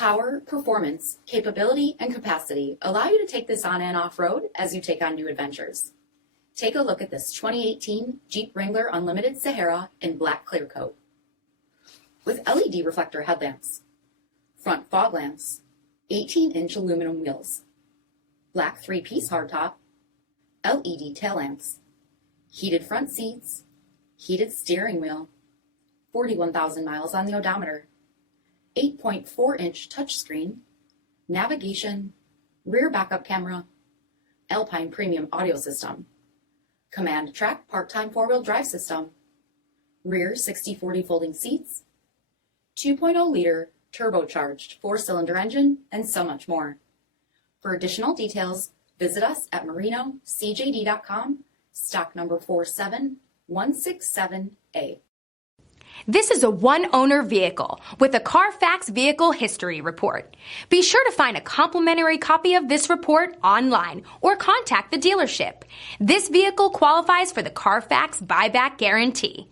Power, performance, capability, and capacity allow you to take this on and off-road as you take on new adventures. Take a look at this 2018 Jeep Wrangler Unlimited Sahara in black clear coat. With LED reflector headlamps, front fog lamps, 18-inch aluminum wheels, black 3-piece hardtop, LED tail lamps, heated front seats, heated steering wheel, 41,000 miles on the odometer, 8.4-inch touchscreen, navigation, rear backup camera, ALPINE premium audio system, command track part-time four-wheel drive system, rear 60/40 folding seats, 2.0-liter turbocharged 4-cylinder engine, and so much more. For additional details, visit us at marinocjd.com, stock number 47167A. This is a one-owner vehicle with a Carfax Vehicle History Report. Be sure to find a complimentary copy of this report online or contact the dealership. This vehicle qualifies for the Carfax Buyback Guarantee.